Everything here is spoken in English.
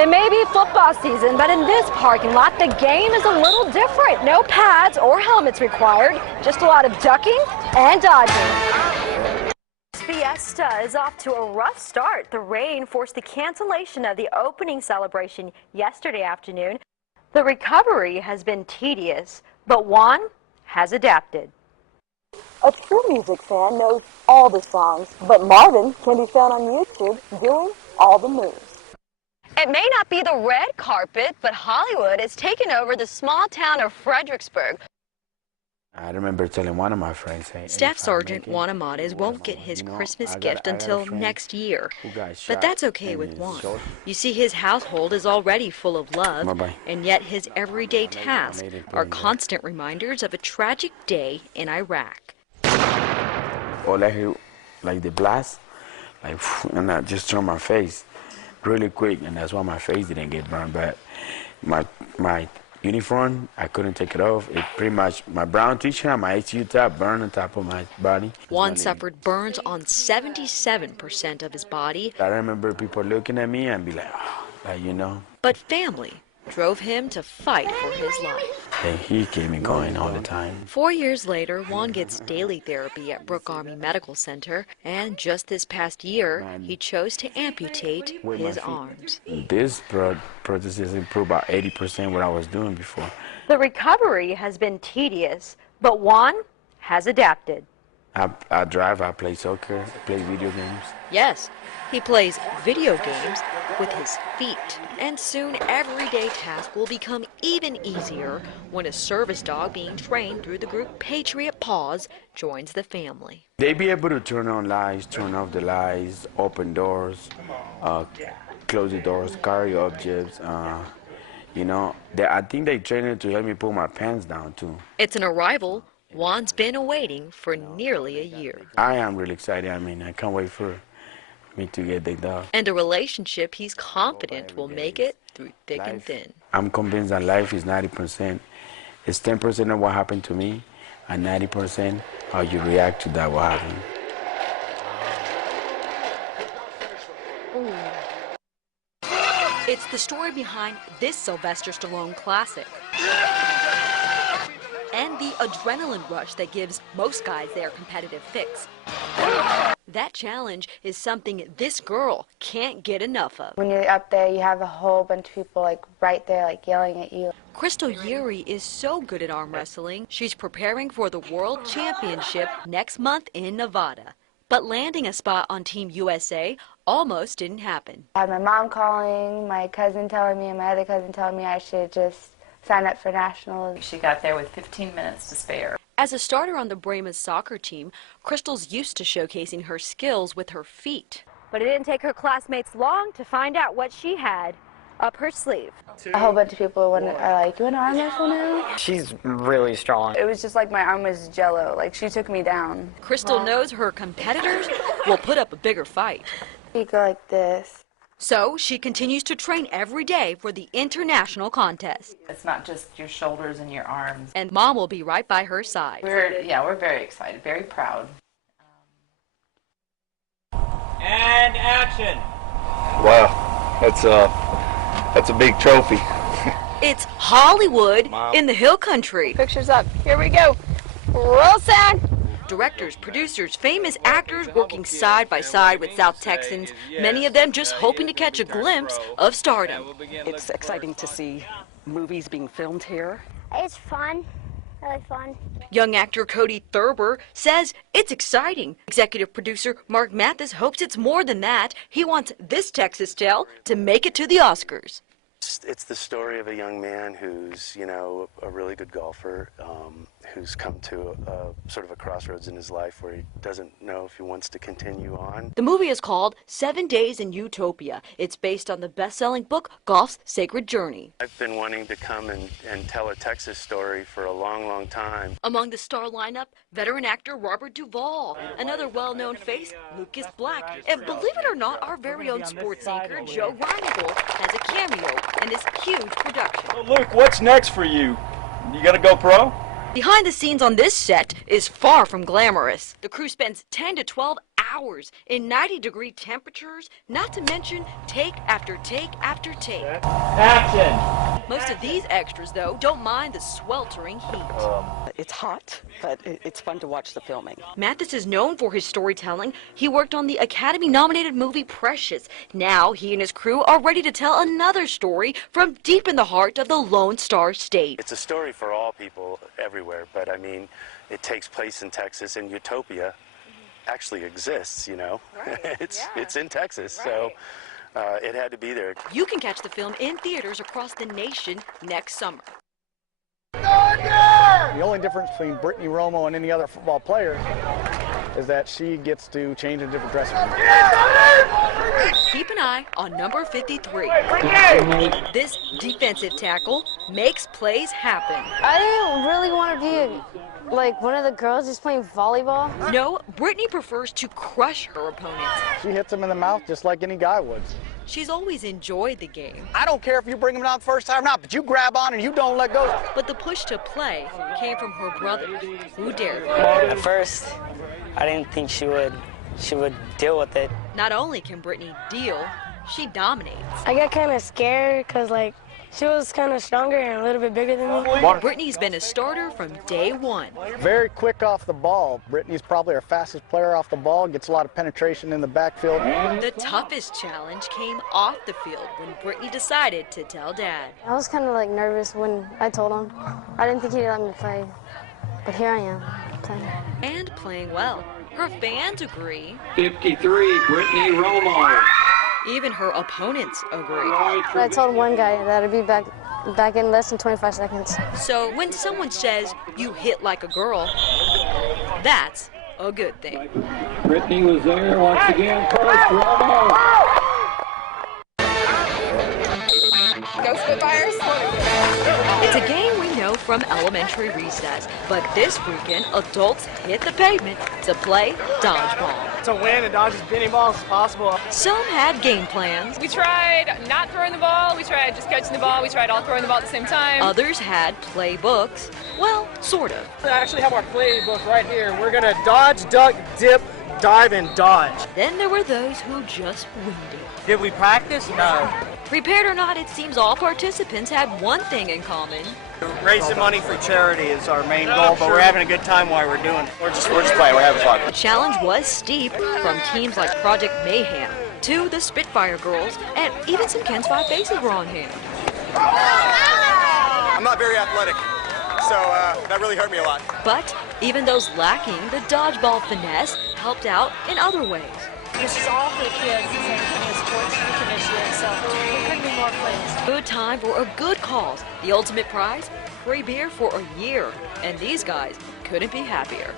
It may be football season, but in this parking lot, the game is a little different. No pads or helmets required, just a lot of ducking and dodging. Fiesta is off to a rough start. The rain forced the cancellation of the opening celebration yesterday afternoon. The recovery has been tedious, but Juan has adapted. A true music fan knows all the songs, but Marvin can be found on YouTube doing all the moves. It may not be the red carpet, but Hollywood has taken over the small town of Fredericksburg. I remember telling one of my friends, hey, Staff Sergeant Juan Amades won't get his Christmas gift until next year. But that's okay with Juan. You see, his household is already full of love, and yet his everyday tasks are constant reminders of a tragic day in Iraq. All I hear, like the blast, and I just turned my face really quick, and that's why my face didn't get burned. But my uniform, I couldn't take it off. It pretty much, my brown t-shirt and my HU top burned on top of my body. Juan suffered burns on 77% of his body. I remember people looking at me and be like, oh, like, you know. But family drove him to fight for his life. And he kept me going all the time. 4 years later, Juan gets daily therapy at Brooke Army Medical Center, and just this past year, he chose to amputate his arms. This protest has improved about 80% what I was doing before. The recovery has been tedious, but Juan has adapted. I drive, I play soccer, I play video games. Yes, he plays video games with his feet. And soon everyday tasks will become even easier when a service dog being trained through the group Patriot Paws joins the family. They be able to turn on lights, turn off the lights, open doors, close the doors, carry objects. You know, I think they trained it to help me pull my pants down too. It's an arrival Juan's been awaiting for nearly a year. I am really excited. I mean, I can't wait for me to get the dog. And a relationship he's confident will make it through thick and thin. I'm convinced that life is 90%. It's 10% of what happened to me, and 90% how you react to that what happened. It's the story behind this Sylvester Stallone classic. And the adrenaline rush that gives most guys their competitive fix. That challenge is something this girl can't get enough of. When you're up there, you have a whole bunch of people right there yelling at you. Crystal Yuri is so good at arm wrestling, she's preparing for the World Championship next month in Nevada. But landing a spot on Team USA almost didn't happen. I had my mom calling, my cousin telling me, and my other cousin telling me I should just sign up for nationals. She got there with 15 minutes to spare. As a starter on the Brahmas soccer team, Crystal's used to showcasing her skills with her feet. But it didn't take her classmates long to find out what she had up her sleeve. A whole bunch of people are like, you want to arm wrestle now? She's really strong. It was just like my arm was jello. Like, she took me down. Crystal knows her competitors will put up a bigger fight. You go like this. So she continues to train every day for the international contest. It's not just your shoulders and your arms. And Mom will be right by her side. We're very excited, very proud. And action! Wow, that's a big trophy. It's Hollywood in the Hill Country. Pictures up. Here we go. Roll sound. Directors, producers, famous actors working side by side with South Texans, many of them just hoping to catch a glimpse of stardom. It's exciting to see movies being filmed here. It's fun, really fun. Young actor Cody Thurber says it's exciting. Executive producer Mark Mathis hopes it's more than that. He wants this Texas tale to make it to the Oscars. It's the story of a young man who's, you know, a really good golfer, who's come to sort of a crossroads in his life where he doesn't know if he wants to continue on. The movie is called 7 Days in Utopia. It's based on the best-selling book Golf's Sacred Journey. I've been wanting to come and tell a Texas story for a long, long time. Among the star lineup, veteran actor Robert Duvall, another well-known face, Lucas Black, and believe it or not, our very own sports anchor Joe Reinagle has a cameo in this huge production. So Luke, what's next for you? You gonna go pro? Behind the scenes on this set is far from glamorous. The crew spends 10 to 12 hours in 90-degree temperatures, not to mention take after take after take. Action! Most of these extras, though, don't mind the sweltering heat. It's hot, but it's fun to watch the filming. Mathis is known for his storytelling. He worked on the Academy-nominated movie Precious. Now he and his crew are ready to tell another story from deep in the heart of the Lone Star State. It's a story for all people everywhere, but I mean, it takes place in Texas, and Utopia actually exists, you know. Right. It's in Texas, Right. so it had to be there. You can catch the film in theaters across the nation next summer. The only difference between Brittany Romo and any other football player is that she gets to change in a different dressing room. Keep an eye on number 53. This defensive tackle makes plays happen. I didn't really want to be like one of the girls just playing volleyball. No, Brittany prefers to crush her opponents. She hits them in the mouth just like any guy would. She's always enjoyed the game. I don't care if you bring them down the first time or not, but you grab on and you don't let go. But the push to play came from her brother, who dared her. At first, I didn't think she would deal with it. Not only can Brittany deal, she dominates. I got kind of scared because like she was kind of stronger and a little bit bigger than me. Brittany's been a starter from day one. Very quick off the ball. Brittany's probably our fastest player off the ball, gets a lot of penetration in the backfield. The toughest challenge came off the field when Brittany decided to tell Dad. I was kind of like nervous when I told him. I didn't think he'd let me play, but here I am playing. And playing well. Her fans agree. 53, Brittany Romo. Even her opponents agree. But I told one guy that I'd be back in less than 25 seconds. So when someone says you hit like a girl, that's a good thing. Brittany was there once again. First, Romo. Go Spitfires! It's a game we know from elementary recess, but this weekend, adults hit the pavement to play dodgeball. To win and dodge as many balls as possible. Some had game plans. We tried not throwing the ball, we tried just catching the ball, we tried all throwing the ball at the same time. Others had playbooks. Well, sort of. I actually have our playbook right here. We're going to dodge, duck, dip, dive, and dodge. Then there were those who just winged it. Did we practice? No. Prepared or not, it seems all participants had one thing in common. Raising money for charity is our main goal, but we're having a good time while we're doing it. We're just playing, we're having fun. The challenge was steep, from teams like Project Mayhem to the Spitfire Girls, and even some Ken's Five Faces were on hand. I'm not very athletic, so that really hurt me a lot. But even those lacking the dodgeball finesse helped out in other ways. This is all for the kids. This is a sports initiative, so there couldn't be more pleased. Good time for a good cause. The ultimate prize, free beer for a year. And these guys couldn't be happier.